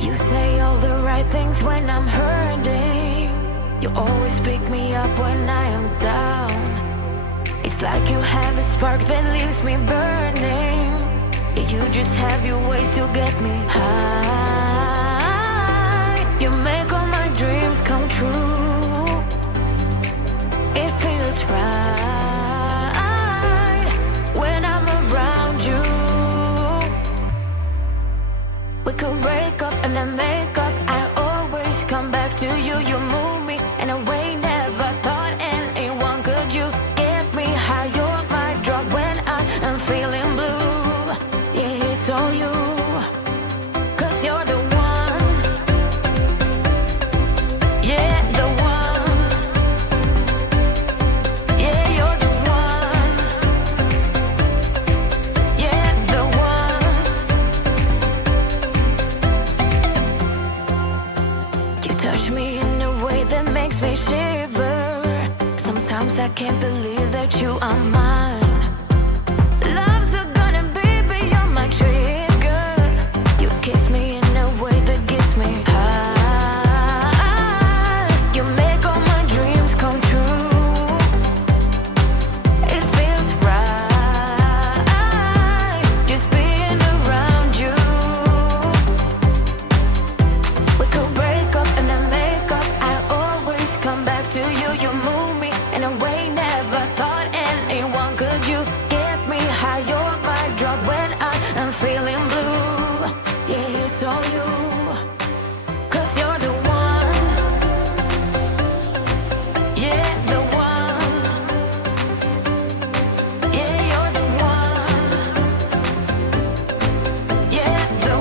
You say all the right things when I'm hurting. You always pick me up when I am down. It's like you have a spark that leaves me burning. Yeah, you just have your ways to get me high. You make all my dreams come true. It feels right when I'm around you. We could break up and then make up. I always come back to you. You move me in a way never thought anyone could. You get me high, you're my drug when I am feeling blue. Yeah, it's all you, 'cause you're the one. Yeah, the one. Yeah, you're the one. Yeah, the one. You touch me in a way that makes me shiver. Sometimes I can't believe that you are mine.